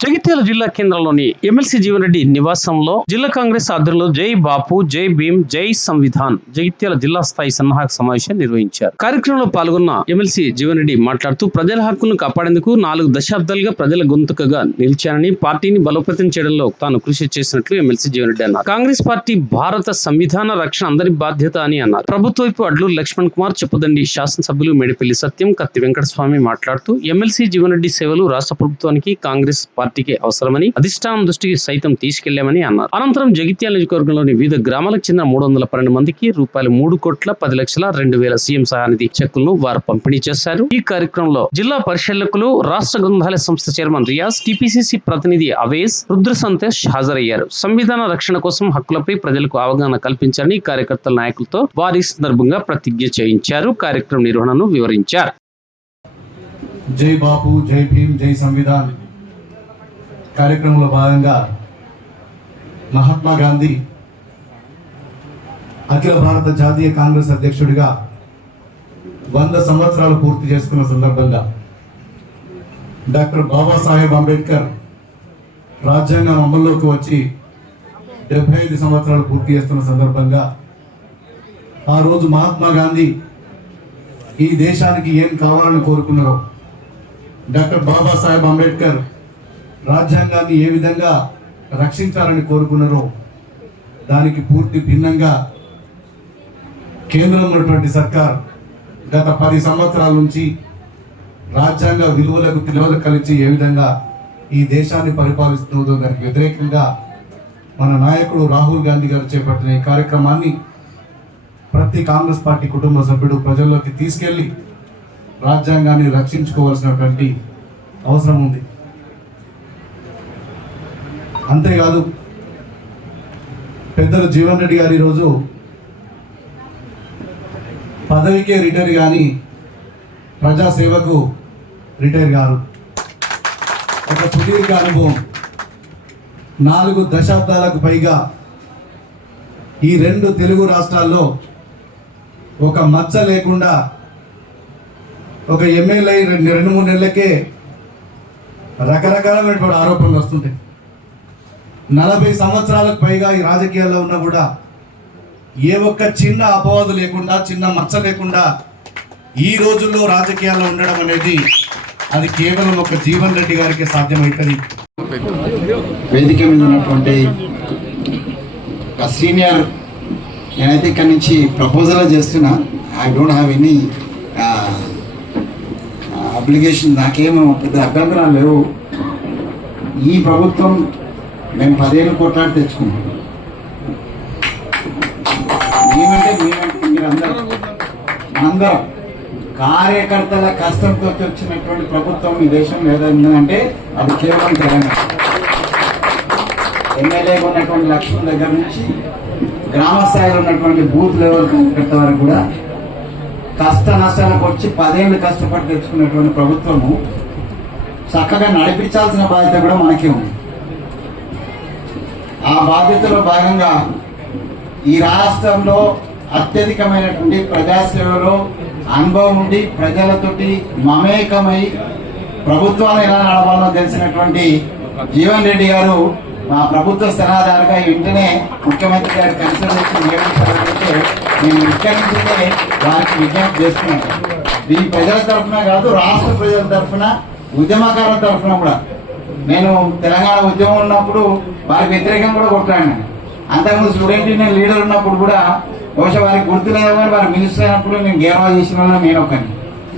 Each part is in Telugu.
జగిత్యాల జిల్లా కేంద్రంలోని ఎమ్మెల్సీ జీవన్రెడ్డి నివాసంలో జిల్లా కాంగ్రెస్ ఆధ్వర్యంలో జై బాపు జై భీమ్ జై సంవిధాన్ జగిత్యాల జిల్లా స్థాయి సన్నాహక సమావేశం నిర్వహించారు. కార్యక్రమంలో పాల్గొన్న ఎమ్మెల్సీ జీవన్ రెడ్డి మాట్లాడుతూ ప్రజల హక్కులను కాపాడేందుకు నాలుగు దశాబ్దాలుగా ప్రజల గొంతుకగా నిలిచానని పార్టీని బలోపేతం చేయడంలో తాను కృషి చేసినట్లు ఎమ్మెల్సీ జీవన్ రెడ్డి అన్నారు. కాంగ్రెస్ పార్టీ భారత సంవిధాన రక్షణ అందరి బాధ్యత అని అన్నారు. ప్రభుత్వ వైపు అడ్లూరు లక్ష్మణ్ కుమార్ చెప్పదండి శాసనసభ్యులు మేడిపల్లి సత్యం కత్తి వెంకటస్వామి మాట్లాడుతూ ఎమ్మెల్సీ జీవన్ రెడ్డి సేవలు రాష్ట్ర ప్రభుత్వానికి కాంగ్రెస్ పార్టీ పార్టీకి అవసరమని అధిష్టానం దృష్టికి సైతం తీసుకెళ్ళామని అన్నారు. అనంతరం జగిత్యాల నియోజకవర్గంలోని వివిధ గ్రామాలకు చెందిన మూడు వందల పన్నెండు మందికి రూపాయలు మూడు కోట్ల పది లక్షల రెండు వేల సీఎం సహానిధి చెక్కులను వారు పంపిణీ చేశారు. ఈ కార్యక్రమంలో జిల్లా పరిశీలకులు రాష్ట్ర గ్రంథాలయ సంస్థ చైర్మన్ రియాజ్ టిపిసిసి ప్రతినిధి అవేస్ రుద్ర సంతేష్ హాజరయ్యారు. సంవిధాన రక్షణ కోసం హక్కులపై ప్రజలకు అవగాహన కల్పించాలని కార్యకర్తల నాయకులతో వారి సందర్భంగా ప్రతిజ్ఞ చేయించారు. కార్యక్రమం నిర్వహణను వివరించారు. జై బాపు జై భీమ్ జై సంవిధాన్. కార్యక్రమంలో భాగంగా మహాత్మా గాంధీ అఖిల భారత జాతీయ కాంగ్రెస్ అధ్యక్షుడిగా వంద సంవత్సరాలు పూర్తి చేసుకున్న సందర్భంగా డాక్టర్ బాబాసాహెబ్ అంబేద్కర్ రాజ్యాంగం అమల్లోకి వచ్చి డెబ్బై ఐదు సంవత్సరాలు పూర్తి చేస్తున్న సందర్భంగా ఆ రోజు మహాత్మా గాంధీ ఈ దేశానికి ఏం కావాలని కోరుకున్నారో డాక్టర్ బాబాసాహెబ్ అంబేద్కర్ రాజ్యాంగాన్ని ఏ విధంగా రక్షించాలని కోరుకున్నారో దానికి పూర్తి భిన్నంగా కేంద్రంలో ఉన్నటువంటి సర్కార్ గత పది సంవత్సరాల నుంచి రాజ్యాంగ విలువలకు విలువలు కలిసి ఏ విధంగా ఈ దేశాన్ని పరిపాలిస్తుందో దానికి వ్యతిరేకంగా మన నాయకుడు రాహుల్ గాంధీ గారు చేపట్టిన ఈ కార్యక్రమాన్ని ప్రతి కాంగ్రెస్ పార్టీ కుటుంబ సభ్యుడు ప్రజల్లోకి తీసుకెళ్ళి రాజ్యాంగాన్ని రక్షించుకోవాల్సినటువంటి అవసరం ఉంది. అంతేకాదు పెద్దలు జీవన్ రెడ్డి గారు ఈరోజు పదవికే రిటైర్ కానీ ప్రజాసేవకు రిటైర్ గారు. ఒక సుదీర్ఘ అనుభవం. నాలుగు దశాబ్దాలకు పైగా ఈ రెండు తెలుగు రాష్ట్రాల్లో ఒక మచ్చ లేకుండా ఒక ఎమ్మెల్యే రెండు రెండు మూడు నెలలకే రకరకాలమైనటువంటి ఆరోపణలు వస్తుంటాయి. నలభై సంవత్సరాలకు పైగా ఈ రాజకీయాల్లో ఉన్నా కూడా ఏ ఒక్క చిన్న అపవాదు లేకుండా చిన్న మచ్చ లేకుండా ఈ రోజుల్లో రాజకీయాల్లో ఉండడం అనేది అది కేవలం ఒక జీవన్ రెడ్డి గారికి సాధ్యమవుతుంది వేదిక మీద ఉన్నటువంటి ఒక సీనియర్ నేనైతే ఇక్కడి నుంచి ప్రపోజల్ చేస్తున్నా. I don't have any application. నాకేమో పెద్ద అభ్యంతరాలు లేవు. ఈ ప్రభుత్వం మేము పదిహేను కోట్లాడు తెచ్చుకున్నాం మేమంటే మేమంటే మీరందరూ. మనందరం కార్యకర్తల కష్టంతో వచ్చినటువంటి ప్రభుత్వం ఈ దేశం ఏదైనా అంటే అది కేవలం తెలంగాణ. ఎమ్మెల్యేగా ఉన్నటువంటి లక్ష్మణ్ దగ్గర నుంచి గ్రామ స్థాయిలో ఉన్నటువంటి బూత్ లెవెల్ కార్యకర్త వరకు కూడా కష్ట నష్టాలకు వచ్చి పదేళ్ళు కష్టపడి తెచ్చుకున్నటువంటి ప్రభుత్వము చక్కగా నడిపించాల్సిన బాధ్యత కూడా మనకే ఉంది. ఆ బాధ్యతలో భాగంగా ఈ రాష్ట్రంలో అత్యధికమైనటువంటి ప్రజాసేవలో అనుభవం ఉండి ప్రజలతోటి మమేకమై ప్రభుత్వాన్ని ఎలా నడవాలో తెలిసినటువంటి జీవన్ రెడ్డి గారు మా ప్రభుత్వ సలహాదారుగా వెంటనే ముఖ్యమంత్రి గారి కన్సల్టేషన్ నియమించాలంటే మేము ఇక్కడి నుంచే వారికి విజ్ఞప్తి చేస్తున్నాం ఈ ప్రజల తరఫున కాదు రాష్ట్ర ప్రజల తరఫున ఉద్యమకారుల తరఫున కూడా. నేను తెలంగాణ ఉద్యమం ఉన్నప్పుడు వారికి వ్యతిరేకంగా కూడా కొట్టాను. అంతకుముందు స్టూడెంట్ యూనియన్ లీడర్ ఉన్నప్పుడు కూడా బహుశా వారికి గుర్తులేదో కానీ వారు మినిస్టర్ అయినప్పుడు నేను గేరవా చేసిన వాళ్ళ నేను ఒకని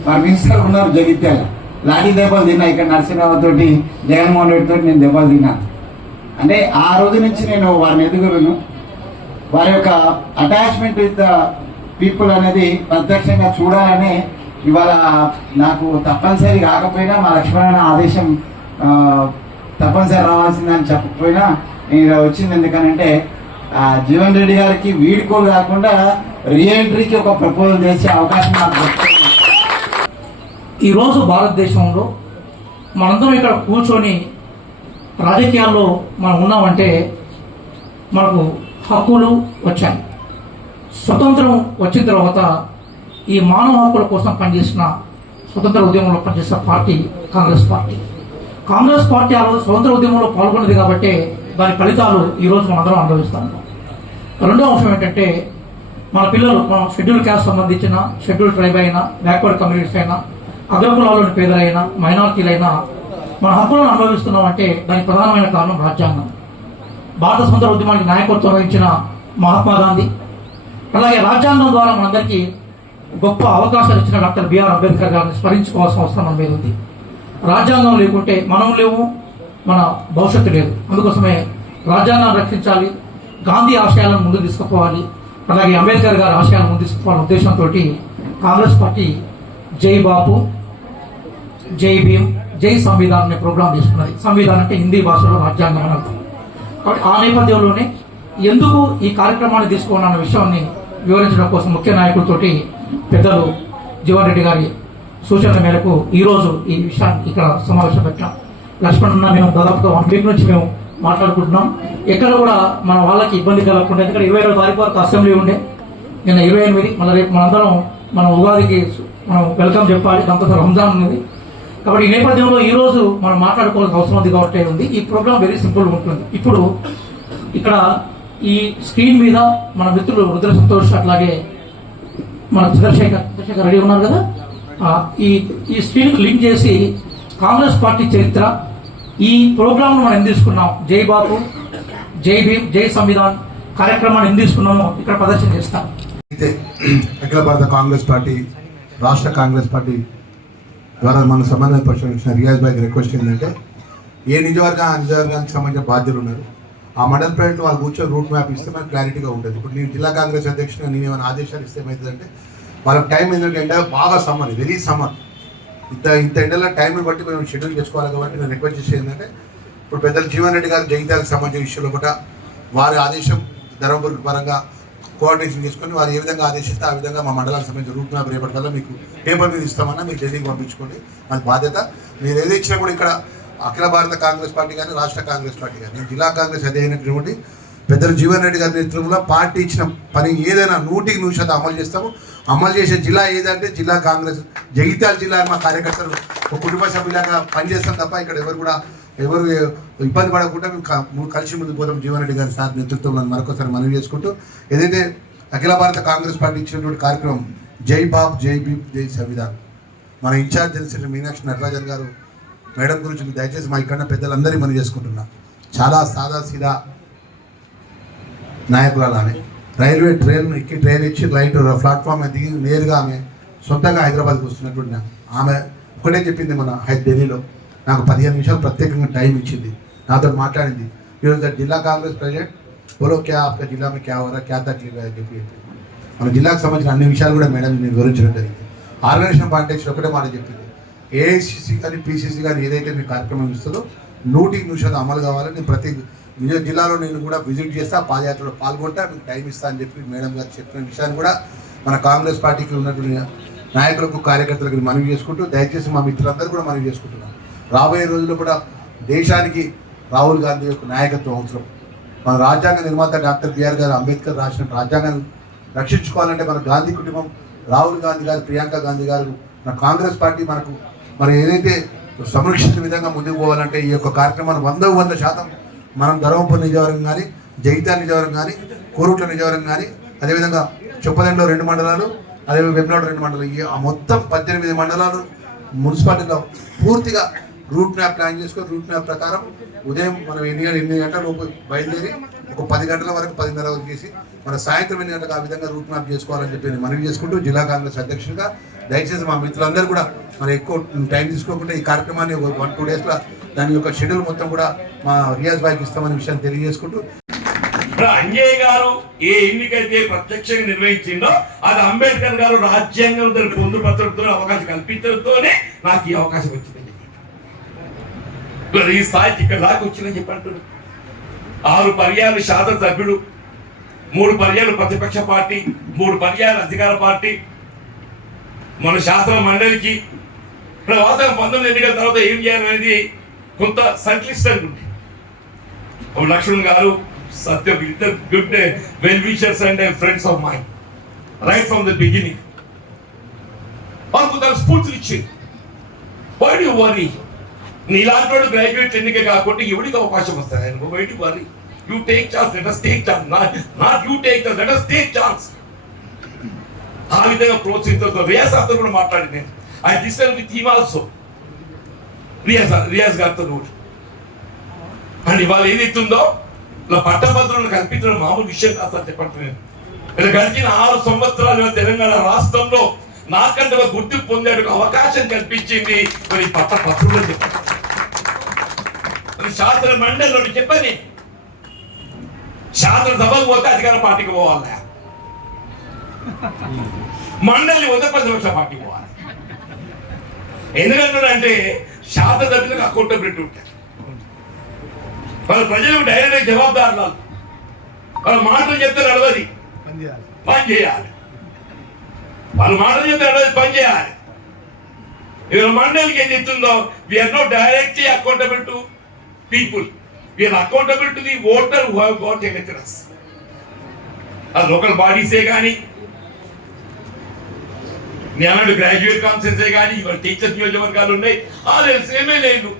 వారు మినిస్టర్ ఉన్నారు జగిత్యాల. లాఠీ దెబ్బలు తిన్నా ఇక్కడ నరసింహరావు తోటి జగన్మోహన్ రెడ్డి తోటి నేను దెబ్బలు తిన్నాను అంటే ఆ రోజు నుంచి నేను వారిని ఎదుగురును వారి యొక్క అటాచ్మెంట్ విత్ పీపుల్ అనేది ప్రత్యక్షంగా చూడాలని ఇవాళ నాకు తప్పనిసరి కాకపోయినా మా లక్ష్మణ ఆదేశం తప్పనిసరి రావాల్సిందని చెప్పకపోయినా నేను వచ్చింది ఎందుకనంటే ఆ, జీవన్ రెడ్డి గారికి వీడుకోలు కాకుండా రీఎంట్రీకి ఒక ప్రపోజల్ చేసే అవకాశం నాకు ఈరోజు భారతదేశంలో మనందరం ఇక్కడ కూర్చొని రాజకీయాల్లో మనం ఉన్నామంటే మనకు హక్కులు వచ్చాయి. స్వతంత్రం వచ్చిన తర్వాత ఈ మానవ హక్కుల కోసం పనిచేసిన స్వతంత్ర ఉద్యమంలో పనిచేసిన party Congress party. Congress party ఆ రోజు స్వతంత్ర ఉద్యమంలో పాల్గొన్నది కాబట్టి దాని ఫలితాలు ఈ రోజు మనందరం అనుభవిస్తాం. రెండో అంశం ఏంటంటే మన పిల్లలు మనం షెడ్యూల్ క్యాస్ట్ సంబంధించిన షెడ్యూల్ ట్రైబ్ అయినా బ్యాక్వర్డ్ కమ్యూనిటీస్ అయినా అగ్రకులాల్లోని పేదలైనా మైనార్టీలైనా మన హక్కులను అనుభవిస్తున్నాం అంటే దానికి ప్రధానమైన కారణం రాజ్యాంగం. భారత స్వతంత్ర ఉద్యమానికి నాయకత్వం వహించిన మహాత్మా గాంధీ అలాగే రాజ్యాంగం ద్వారా మనందరికీ గొప్ప అవకాశాలు ఇచ్చిన డాక్టర్ బిఆర్ అంబేద్కర్ గారిని స్మరించుకోవాల్సిన అవసరం మన మీద ఉంది. రాజ్యాంగం లేకుంటే మనం లేవు మన భవిష్యత్తు లేదు. అందుకోసమే రాజ్యాంగాన్ని రక్షించాలి గాంధీ ఆశయాలను ముందు తీసుకుపోవాలి అలాగే అంబేద్కర్ గారి ఆశయాలను ముందు తీసుకుపోవాలనే ఉద్దేశంతో కాంగ్రెస్ పార్టీ జై బాపు జై భీమ్ జై సంవిధాన్ అనే ప్రోగ్రాం తీసుకున్నది. సంవిధానం అంటే హిందీ భాషలో రాజ్యాంగం అని అర్థం. కాబట్టి ఆ నేపథ్యంలోనే ఎందుకు ఈ కార్యక్రమాన్ని తీసుకోవాలన్న విషయాన్ని వివరించడం కోసం ముఖ్య నాయకులతోటి పెద్దలు జీవన్ రెడ్డి గారి సూచనల మేరకు ఈరోజు ఈ విషయాన్ని ఇక్కడ సమావేశం పెట్టాం లక్ష్మణ్ అన్న మేము దాదాపుగా వన్ వీక్ నుంచి మేము మాట్లాడుకుంటున్నాం. ఎక్కడ కూడా మన వాళ్ళకి ఇబ్బంది కలగకుండా ఎందుకంటే ఇరవై ఏడో తారీఖు వరకు అసెంబ్లీ ఉండే. నిన్న ఇరవై ఎనిమిది మళ్ళీ రేపు మనందరం మనం ఉగాదికి మనం వెల్కమ్ చెప్పాలి దాంతో రంజాన్ ఉంది కాబట్టి ఈ నేపథ్యంలో ఈరోజు మనం మాట్లాడుకోవాల్సిన అవసరం ఉంది కాబట్టి ఉంది. ఈ ప్రోగ్రామ్ వెరీ సింపుల్ ఉంటుంది. ఇప్పుడు ఇక్కడ ఈ స్క్రీన్ మీద మన మిత్రులు రుద్ర సంతోష్ అట్లాగే మన చంద్రశేఖర్ చంద్రశేఖర్ రెడీ ఉన్నారు కదా? ఈ ఈ స్క్రీన్ లింక్ చేసి కాంగ్రెస్ పార్టీ చరిత్ర ఈ ప్రోగ్రాంను మనం ఎందుకు తీసుకున్నాం? జై బాబు జై భీమ్ జై సంవిధాన్ కార్యక్రమాన్ని ఎందుకు తీసుకున్నామో ఇక్కడ ప్రదర్శన చేస్తాం. అయితే అఖిల భారత కాంగ్రెస్ పార్టీ రాష్ట్ర కాంగ్రెస్ పార్టీ ద్వారా మన సమన్వయ పరిశీలించిన రియాజ్ భాయ్కి రిక్వెస్ట్ ఏంటంటే ఏ నియోజకవర్గం నిజవర్గానికి సంబంధించిన బాధ్యులు ఉన్నారు? ఆ మండల ప్రజలు వాళ్ళు కూర్చొని రూట్ మ్యాప్ ఇస్తే మనకు క్లారిటీగా ఉంటుంది. ఇప్పుడు నేను జిల్లా కాంగ్రెస్ అధ్యక్షుడిగా నేను ఏమైనా ఆదేశాలు ఇస్తే ఏమవుతుందంటే వాళ్ళకి టైం ఏంటంటే ఎండ బాగా సమ్మర్ వెరీ సమ్మర్. ఇంత ఇంత ఎండలో టైంని బట్టి మేము షెడ్యూల్ చేసుకోవాలి కాబట్టి నేను రిక్వెస్ట్ చేసేది ఏంటంటే ఇప్పుడు పెద్దలు జీవన్ రెడ్డి గారు జగిత్యాలకు సంబంధించిన విషయంలో కూడా వారి ఆదేశం ధర్మపురి పరంగా కోఆర్డినేషన్ చేసుకొని వారు ఏ విధంగా ఆదేశిస్తే ఆ విధంగా మా మండలానికి సంబంధించిన రూట్ మ్యాప్ రేపటికల్లా మీకు పేపర్ మీద ఇస్తామన్నా మీరు ఢిల్లీకి పంపించుకోండి. అది బాధ్యత. మీరు ఏది ఇచ్చినా కూడా ఇక్కడ అఖిల భారత కాంగ్రెస్ పార్టీ కానీ రాష్ట్ర కాంగ్రెస్ పార్టీ కానీ జిల్లా కాంగ్రెస్ అధ్యక్షుడు పెద్దలు జీవన్ రెడ్డి గారి నేతృత్వంలో పార్టీ ఇచ్చిన పని ఏదైనా నూటికి నూరు శాతం అమలు చేస్తాము. అమలు చేసే జిల్లా ఏదంటే జిల్లా కాంగ్రెస్. జగిత్యాల జిల్లా మా కార్యకర్తలు ఒక కుటుంబ సభ్యులాగా పనిచేస్తాం తప్ప ఇక్కడ ఎవరు కూడా ఎవరు ఇబ్బంది పడకుండా మేము కలిసి ముందు పోతాం జీవన్ రెడ్డి గారి సార్ నేతృత్వంలో మరొకసారి మనవి చేసుకుంటూ ఏదైతే అఖిల భారత కాంగ్రెస్ పార్టీ ఇచ్చినటువంటి కార్యక్రమం జై బాబ్ జై బీప్ జై సంవిధాన్. మన ఇన్ఛార్జ్ తెలిసిన మీనాక్షి నటరాజన్ గారు మేడం గురించి దయచేసి మా ఇక్కడ పెద్దలందరినీ మనం చేసుకుంటున్నా. చాలా సాదా సీదా నాయకురాలు ఆమె. రైల్వే ట్రైన్ ఎక్కి ట్రైన్ ఇచ్చి లైట్ ప్లాట్ఫామ్ దిగి నేరుగా ఆమె సొంతంగా హైదరాబాద్కి వస్తున్నటువంటి ఆమె ఒకటే చెప్పింది మన ఢిల్లీలో. నాకు పదిహేను నిమిషాలు ప్రత్యేకంగా టైం ఇచ్చింది. నాతో మాట్లాడింది. ఈరోజు జిల్లా కాంగ్రెస్ ప్రెసిడెంట్ బోలో క్యా ఆప్కా జిల్లా మే క్యా హోరా క్యా తక్లీఫ్ అని చెప్పి మన జిల్లాకు సంబంధించిన అన్ని విషయాలు కూడా మేడం నేను వివరించడం జరిగింది. ఆర్గనైజేషన్ పాలిటిక్స్ ఒకటే మాట చెప్పింది. ఏఐసిసి కానీ పీసీసీ కానీ ఏదైతే మీ కార్యక్రమం ఇస్తుందో నూటికి నిమిషాలు అమలు కావాలని ప్రతి నిజ జిల్లాలో నేను కూడా విజిట్ చేస్తా పాదయాత్రలో పాల్గొంటా మీకు టైం ఇస్తా అని చెప్పి మేడం గారు చెప్పిన విషయాన్ని కూడా మన కాంగ్రెస్ పార్టీకి ఉన్నటువంటి నాయకులకు కార్యకర్తలకు మనవి చేసుకుంటూ దయచేసి మా మిత్రులందరూ కూడా మనవి చేసుకుంటున్నాం. రాబోయే రోజుల్లో కూడా దేశానికి రాహుల్ గాంధీ యొక్క నాయకత్వం అవసరం. మన రాజ్యాంగ నిర్మాత డాక్టర్ బిఆర్ గారు అంబేద్కర్ రాసిన రాజ్యాంగాన్ని రక్షించుకోవాలంటే మన గాంధీ కుటుంబం రాహుల్ గాంధీ గారు ప్రియాంక గాంధీ గారు మన కాంగ్రెస్ పార్టీ మనకు మనం ఏదైతే సంరక్షించిన విధంగా ముందుకు పోవాలంటే ఈ యొక్క కార్యక్రమాన్ని వంద వంద శాతం మనం ధర్మపురి నియోజకవర్గం కానీ జగిత్యాల నియోజకవర్గం కానీ కోరుట్ల నియోజకవర్గం కానీ అదేవిధంగా చొప్పదండలో రెండు మండలాలు అదే వెబ్నాడు రెండు మండలాలు. ఈ ఆ మొత్తం పద్దెనిమిది మండలాలు మున్సిపాలిటీలో పూర్తిగా రూట్ మ్యాప్ ప్లాన్ చేసుకొని రూట్ మ్యాప్ ప్రకారం ఉదయం మనం ఎన్ని ఎన్ని గంటల లోపు బయలుదేరి ఒక పది గంటల వరకు పదిన్నర వరకు చేసి మన సాయంత్రం ఎన్ని గంటలకు ఆ విధంగా రూట్ మ్యాప్ చేసుకోవాలని చెప్పి మనవి చేసుకుంటూ జిల్లా కాంగ్రెస్ అధ్యక్షుడిగా దయచేసి మా మిత్రులందరూ కూడా మరి ఎక్కువ టైం తీసుకోకుండా ఈ కార్యక్రమాన్ని ఒక వన్ టూ డేస్లో దాని యొక్క షెడ్యూల్ మొత్తం కూడా మా రియాజ్ బాయ్కి ఇస్తామనే విషయాన్ని తెలియజేసుకుంటూ ఇప్పుడు అంజయ్ గారు ఏ ఎన్నికైతే ప్రత్యక్షంగా నిర్వహించిందో అది అంబేద్కర్ గారు రాజ్యాంగం దాని పొందుపరచడంతో అవకాశం కల్పించడంతోనే నాకు ఈ అవకాశం వచ్చిందని చెప్పాడు ఈ స్థాయికి ఇక్కడ దాకా వచ్చిందని చెప్పి ఆరు పర్యాలు శాసనసభ్యుడు మూడు పర్యాలు ప్రతిపక్ష పార్టీ మూడు పర్యాలు అధికార పార్టీ. మన శాసన మండలికి ఇప్పుడు వాస్తవం పంతొమ్మిది ఎన్నికల తర్వాత ఏం చేయాలనేది కొంత సంక్లిష్టంగా ఉంది ఓ లక్ష్మణ్ గారు సత్యం ఇద్దరు good well wishers and friends of mind right from the beginning వాళ్ళకు తన స్ఫూర్తినిచ్చింది ఇచ్చింది. వై వరీ నీలాంటి వాడు గ్రాడ్యుయేట్ ఎన్నిక కాకుండా ఎవడికి అవకాశం వస్తాయి? ఆయన బయటికి వారి you take chance let us take chance not you take chance let us take chance ఆ విధంగా ప్రోత్సహించడంతో రియాజ్ అతను కూడా మాట్లాడింది. I discuss with him also Riyaz Riyaz గారితో కూడా అండ్ ఇవాళ ఏదైతుందో ఇలా పట్టభద్రులను కల్పించడం మామూలు విషయం కాదు సార్ చెప్పండి నేను. ఇలా గడిచిన ఆరు సంవత్సరాలు తెలంగాణ రాష్ట్రంలో నాకంటే గుర్తు గుర్తింపు పొందేందుకు అవకాశం కల్పించింది మరి పట్టభద్రులు అని చెప్పండి. మరి శాస్త్ర మండలిలో చెప్పని శాసనసభకు పోతే అధికార పార్టీకి పోవాలి మండలి వద్ద ప్రతిపక్ష పార్టీకి పోవాలి ఎందుకంటే శాస్త్ర సభ్యులకు అకౌంటబిలిటీ ఉంటాయి. వాళ్ళ ప్రజలకు డైరెక్ట్ జవాబుదారులు వాళ్ళ మాటలు చెప్తే నడవది. పని చేయాలి. వాళ్ళ మాటలు చెప్తే నడవది పని చేయాలి. ఇవాళ మండలికి ఏది ఇస్తుందో we are no directly accountable to people we are accountable to the voter who us. ఆ లోకల్ బాడీసే కానీ నేను గ్రాడ్యుయేట్ కాన్ఫరెన్సే కానీ ఇవాళ టీచర్స్ నియోజకవర్గాలు ఉన్నాయి. ఆ లేదు సేమే లేదు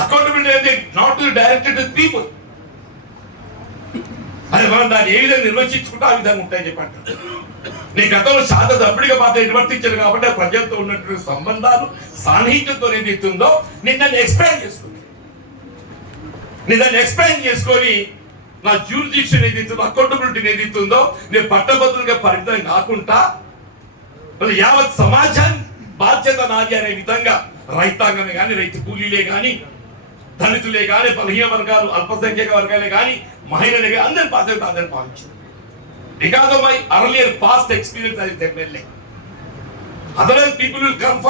అకౌంటబిలిటీ అనేది నాట్ డైరెక్టెడ్ పీపుల్ అది మనం దాన్ని ఏ విధంగా నిర్వచించుకుంటే ఆ విధంగా ఉంటాయని చెప్పండి నేను గతంలో శాత దప్పుడిగా పాత్ర నిర్వర్తించాను కాబట్టి ప్రజలతో ఉన్నటువంటి సంబంధాలు సాన్నిహిత్యంతో ఏదైతుందో నేను దాన్ని ఎక్స్ప్లెయిన్ చేసుకుంది నేను దాన్ని ఎక్స్ప్లెయిన్ చేసుకొని నా జ్యూరిడిక్షన్ ఏదైతుందో అకౌంటబిలిటీ ఏదైతుందో నేను పట్టభద్రులుగా పరిమితం కాకుండా యావత్ సమాజం బాధ్యత నాది అనే విధంగా రైతాంగమే కానీ రైతు కూలీలే కానీ దళితులే కానీ బలహీన వర్గాలు అల్పసంఖ్యాక వర్గాలే కానీ మహిళలే కానీ అందరి బాధ్యత అందరిని భావించారు because of my earlier past experience అది MLA otherwise people will come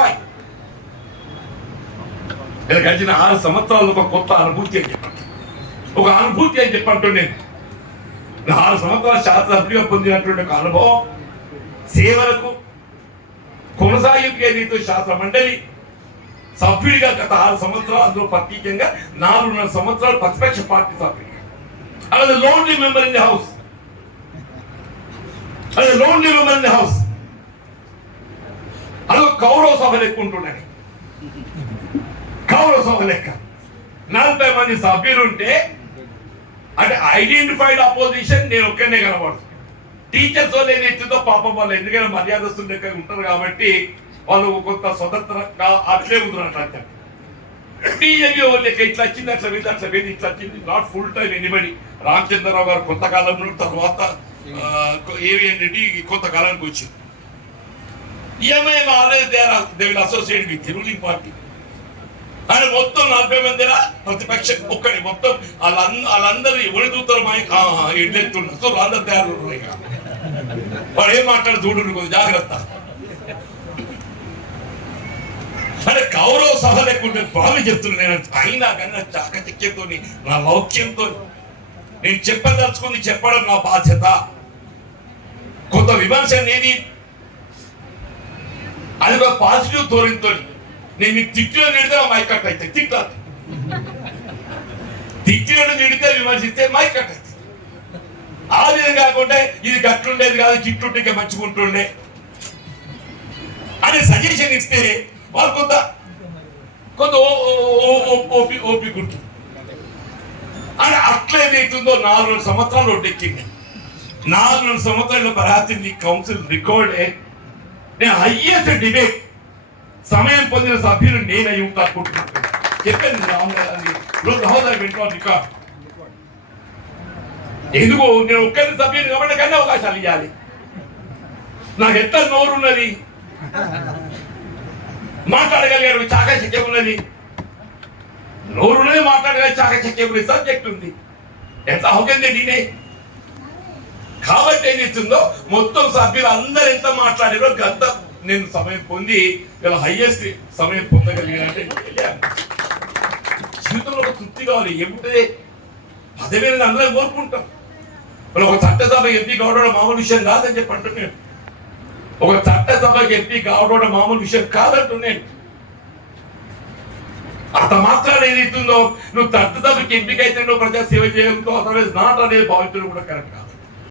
నేను గడిచిన ఆరు సంవత్సరాలు ఒక కొత్త అనుభూతి అని చెప్పండి. ఒక అనుభూతి అని చెప్పంటూ నేను. ఆరు సంవత్సరాల శాస్త్రజ్ఞుడిగా పొందినటువంటి ఒక అనుభవం సేవలకు కొనసాగింపుగా ఏదైతే శాస్త్ర మండలి సభ్యుడిగా గత ఆరు సంవత్సరాలు అందులో ప్రత్యేకంగా నాలుగున్నర సంవత్సరాలు ప్రతిపక్ష పార్టీ సభ్యుడిగా. అలాగే lonely member in the house అదే lonely member in the house అదొక కౌరవ సభ లెక్క ఉంటుండని కౌరవ సభ లెక్క. నలభై మంది సభ్యులు ఉంటే అంటే ఐడెంటిఫైడ్ అపోజిషన్ నేను ఒక్కనే కనబడుతుంది టీచర్స్ వాళ్ళు ఏదైతుందో పాపం వాళ్ళు ఎందుకైనా మర్యాదస్తులు లెక్క ఉంటారు కాబట్టి వాళ్ళు కొంత స్వతంత్రంగా అట్లే ఉంటున్నట్టు అంటే. టీజేపీ వాళ్ళు లెక్క ఇట్లా వచ్చింది అట్లా వెళ్ళి అట్లా వెళ్ళి ఇట్లా వచ్చింది. Not full time anybody Ramachandrarao garu కొంతకాలంలో తర్వాత ఏవిఎన్ రెడ్డి కొంతకాలానికి వచ్చింది. EMIM always they are they will associate with ruling party ఆయన మొత్తం నలభై మందిన ప్రతిపక్ష ఒక్కడి. మొత్తం వాళ్ళంద వాళ్ళందరూ ఎవరి దూతలు ఎడ్లెత్తున్నారు. సో అందరు తయారు ఉన్నారు ఇక. వాడు ఏం మాట్లాడు చూడు కొంచెం జాగ్రత్త. అరే కౌరవ సభ లేకుంటే బావి చెప్తున్నా నేను అయినా కానీ నా చాకచక్యంతో నా లౌక్యంతో. నేను చెప్పదలుచుకుంది చెప్పడం నా బాధ్యత. కొంత విమర్శ అనేది అది ఒక పాజిటివ్ ధోరణితో. నేను మీకు తిట్టిలో నిడితే మైకట్ అయితే తిట్టాలి. తిట్లో నిడితే విమర్శిస్తే మైకట్ అయితే ఆ విధంగా కాకుండా ఇది గట్లుండేది కాదు చిట్టుంటే ఇంకా మంచుకుంటుండే అని సజెషన్ ఇస్తే వాళ్ళు కొంత కొంత ఓ- ఓ- ఓ- ఓపి ఓపిక ఉంటుంది అని అట్లా ఏదైతుందో నాలుగు సంవత్సరాలు ఒడ్డెక్కింది నాలుగు సంవత్సరాల పరాతిని కౌన్సిల్ రికార్డే నేను హయ్యెస్ట్ డిబేట్ సమయం పొందిన సభ్యులు నేను అయి ఉంటా అనుకుంటున్నాను. చెప్పాను రాహుల్ వింటున్నాను రికార్డ్. ఎందుకు నేను ఒక్కరిని సభ్యుని కాబట్టి కన్నా అవకాశాలు ఇవ్వాలి నాకు ఎంత నోరున్నది? మాట్లాడగలిగారు చాకచక్యం ఉన్నది నోరున్నది మాట్లాడగల చాకచక్యం ఉన్నది సబ్జెక్ట్ ఉంది. ఎంత అవుతుంది నేనే కాబట్టి ఏం చెప్తుందో మొత్తం సభ్యులు అందరు ఎంత మాట్లాడారో గంత నేను సమయం పొంది ఇలా హైయెస్ట్ సమయం పొందగలిగినంటే వెళ్ళాను. జీవితంలో ఒక తృప్తి కావాలి. ఏముంటుంది? పదవిని అందరం కోరుకుంటాం. మరి ఒక చట్టసభ ఎంపీ కావడం మామూలు విషయం కాదని చెప్పి అంటున్నాను ఒక చట్టసభ ఎంపీ కావడం మామూలు విషయం కాదంటున్నాను అంత మాత్రాలు ఏదైతుందో నువ్వు చట్టసభకి ఎంపిక అయితే నువ్వు ప్రజా సేవ చేయడంతో అదర్వైజ్ నాట్ అనేది భావించడం కూడా కరెక్ట్ కాదు.